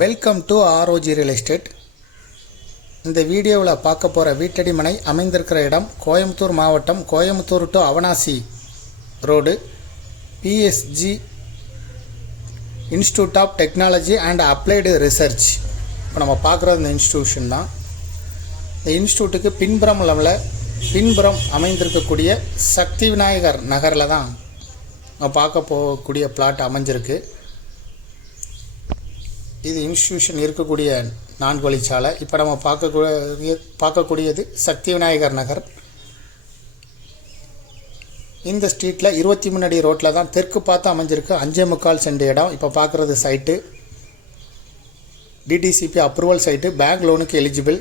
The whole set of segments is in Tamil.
Welcome to ROG real estate. இந்த வீடியோவில் பார்க்க போகிற வீட்டடி மனை அமைந்திருக்கிற இடம் கோயம்புத்தூர் மாவட்டம், Coimbatore to Avinashi road, PSG institute of technology and applied research. இப்போ நம்ம பார்க்குறது இந்த இன்ஸ்டியூஷன் தான். இந்த இன்ஸ்டியூட்டுக்கு பின்புறம் அமைந்திருக்கக்கூடிய சக்தி விநாயகர் நகரில் தான் நம்ம பார்க்க போகக்கூடிய பிளாட் அமைஞ்சிருக்கு. இது இன்ஸ்டியூஷன் இருக்கக்கூடிய 4 வழிச்சாலை. இப்போ நம்ம பார்க்கக்கூடியது சக்தி விநாயகர் நகர். இந்த ஸ்ட்ரீட்டில் 23 அடி ரோட்டில் தான் தெற்கு பார்த்து அமைஞ்சிருக்கு 5.25 சென்ட் இடம். இப்போ பார்க்குறது site DTCP approval site, bank லோனுக்கு எலிஜிபிள்.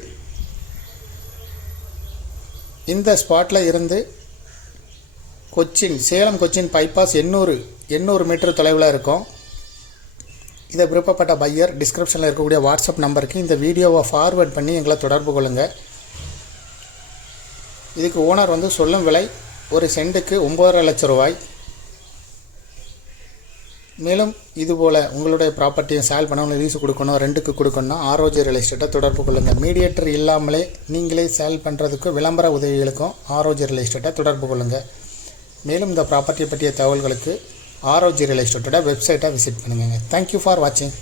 இந்த ஸ்பாட்டில் இருந்து சேலம் கொச்சின் பைபாஸ் 800 மீட்டர் தொலைவில் இருக்கும். இதை விருப்பப்பட்ட பையர் டிஸ்கிரிப்ஷனில் இருக்கக்கூடிய வாட்ஸ்அப் நம்பருக்கு இந்த வீடியோவை ஃபார்வேர்ட் பண்ணி எங்களை தொடர்பு கொள்ளுங்கள். இதுக்கு ஓனர் சொல்லும் விலை ஒரு சென்ட்டுக்கு 9.5 லட்சம் ரூபாய். மேலும் இதுபோல் உங்களுடைய ப்ராப்பர்ட்டியை சேல் பண்ணணும், லீஸு கொடுக்கணும், ரெண்டுக்கு கொடுக்கணும்னா ஆர்ஓஜி ரியல் எஸ்டேட்டை தொடர்பு கொள்ளுங்கள். மீடியேட்டர் இல்லாமலே நீங்களே சேல் பண்ணுறதுக்கு விளம்பர உதவிகளுக்கும் ஆர்ஓஜி ரியல் எஸ்டேட்டை தொடர்பு கொள்ளுங்கள். மேலும் இந்த ப்ராப்பர்ட்டி பற்றிய தகவல்களுக்கு ஆர்ஓஜி ரியல் எஸ்டேட்டோட வெப்சைட்டை விசிட் பண்ணுங்கள். தேங்க்யூ ஃபார் வாட்சிங்.